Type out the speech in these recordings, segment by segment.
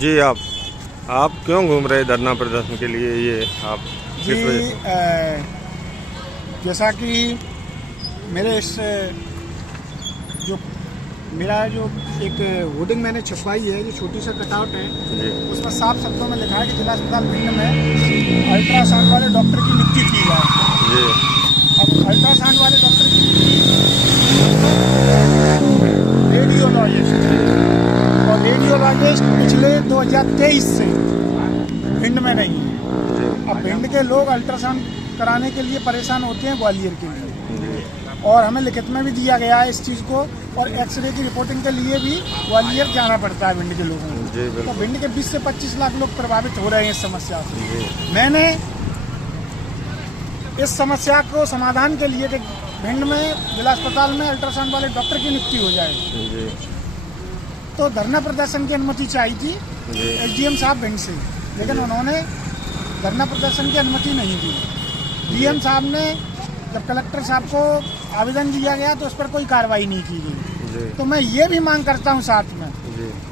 जी आप क्यों घूम रहे धरना प्रदर्शन के लिए? ये आप जी जैसा कि मेरा जो एक होर्डिंग मैंने छपवाई है, जो छोटी सा कटआउट है, उसमें साफ शब्दों में लिखा है कि जिला अस्पताल भिंड में अल्ट्रासाउंड वाले डॉक्टर की नियुक्ति की जाए। अब अल्ट्रासाउंड वाले डॉक्टर की रेडियोलॉजिस्ट और रेडियोलॉजिस्ट पिछले 2023 से भिंड में नहीं है। अब भिंड के लोग अल्ट्रासाउंड कराने के लिए परेशान होते हैं ग्वालियर के लिए, और हमें लिखित में भी दिया गया है इस चीज़ को, और एक्सरे की रिपोर्टिंग के लिए भी ग्वालियर जाना पड़ता है भिंड के लोगों को। तो भिंड के 20 से 25 लाख लोग प्रभावित हो रहे हैं इस समस्या से। मैंने इस समस्या को समाधान के लिए कि भिंड में जिला अस्पताल में अल्ट्रासाउंड वाले डॉक्टर की नियुक्ति हो जाए, तो धरना प्रदर्शन की अनुमति चाहिए थी एसडीएम साहब भिंड से, लेकिन उन्होंने धरना प्रदर्शन की अनुमति नहीं दी। डीएम साहब ने, जब कलेक्टर साहब को आवेदन दिया गया तो उस पर कोई कार्रवाई नहीं की गई। तो मैं ये भी मांग करता हूँ साथ में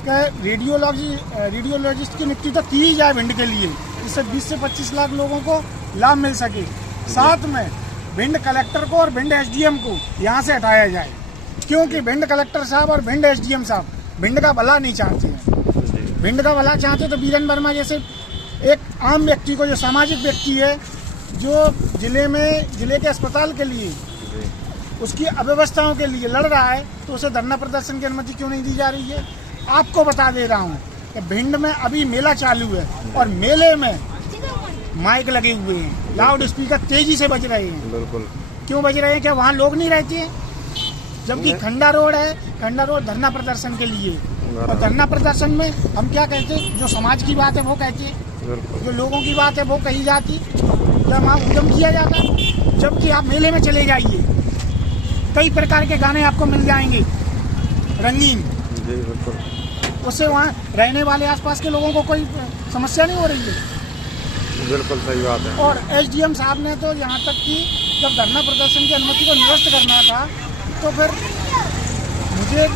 कि रेडियोलॉजिस्ट की नियुक्ति तो की ही जाए भिंड के लिए, जिससे 20 से 25 लाख लोगों को लाभ मिल सके। साथ में भिंड कलेक्टर को और भिंड एसडीएम को यहाँ से हटाया जाए, क्योंकि भिंड कलेक्टर साहब और भिंड एसडीएम साहब भिंड का भला नहीं चाहते हैं। भिंड का भला चाहते तो बीरेन वर्मा जैसे एक आम व्यक्ति को, जो सामाजिक व्यक्ति है, जो जिले के अस्पताल के लिए, उसकी अव्यवस्थाओं के लिए लड़ रहा है, तो उसे धरना प्रदर्शन की अनुमति क्यों नहीं दी जा रही है? आपको बता दे रहा हूँ कि भिंड में अभी मेला चालू है और मेले में माइक लगे हुए हैं, लाउड स्पीकर तेजी से बज रहे हैं। बिल्कुल। क्यों बज रहे हैं? क्या वहाँ लोग नहीं रहते हैं? जबकि खंडा रोड है, खंडा रोड धरना प्रदर्शन के लिए, और धरना प्रदर्शन में हम क्या कहते हैं? जो समाज की बात है वो कहते हैं, जो लोगों की बात है वो कही जाती, जब वहाँ उद्यम किया जाता है। जबकि आप मेले में चले जाइए, कई प्रकार के गाने आपको मिल जाएंगे रंगीन, उससे वहाँ रहने वाले आसपास के लोगों को कोई समस्या नहीं हो रही है। बिल्कुल सही बात है। और एसडीएम साहब ने तो यहाँ तक कि जब धरना प्रदर्शन की अनुमति को निरस्त करना था, तो फिर मुझे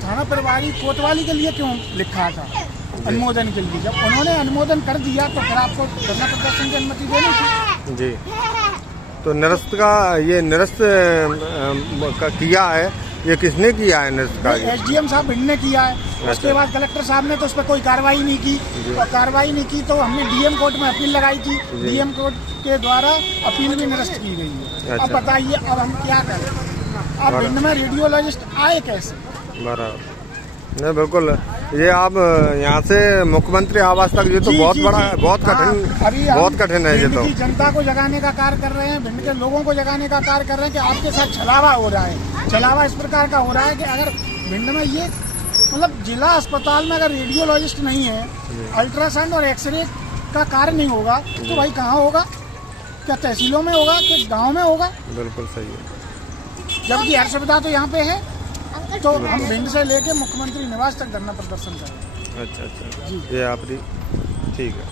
थाना प्रभारी कोतवाली के लिए क्यों लिखा था अनुमोदन के लिए? जब उन्होंने अनुमोदन कर दिया तो फिर आपको धरना प्रदर्शन की अनुमति देनी थी। जी। तो निरस्त का किया है, ये किसने किया है निरस्त का? एसडीएम साहब भिंड ने किया है। उसके बाद कलेक्टर साहब ने तो उस पर कोई कार्रवाई नहीं की, और कार्रवाई नहीं की तो हमने डीएम कोर्ट में अपील लगाई थी। डीएम कोर्ट के द्वारा अपील भी निरस्त की गई है। अब बताइए, अब हम क्या करें? अब भिंड में रेडियोलॉजिस्ट आए कैसे? बराबर। नहीं, बिल्कुल। ये आप यहाँ से मुख्यमंत्री आवास तक, ये तो बहुत बड़ा है, बहुत कठिन है। ये तो जनता को जगाने का कार्य कर रहे हैं, भिंड के लोगों को जगाने का कार्य कर रहे हैं कि आपके साथ छलावा हो रहा है। छलावा इस प्रकार का हो रहा है कि अगर भिंड में ये मतलब जिला अस्पताल में अगर रेडियोलॉजिस्ट नहीं है, अल्ट्रासाउंड और एक्सरे का कार्य नहीं होगा, तो भाई कहाँ होगा? क्या तहसीलों में होगा कि गाँव में होगा? बिल्कुल सही है। जबकि हर सुविधा तो यहाँ पे है। तो हम भिंड से लेके मुख्यमंत्री निवास तक धरना प्रदर्शन करें। अच्छा जी, ये आपकी ठीक है।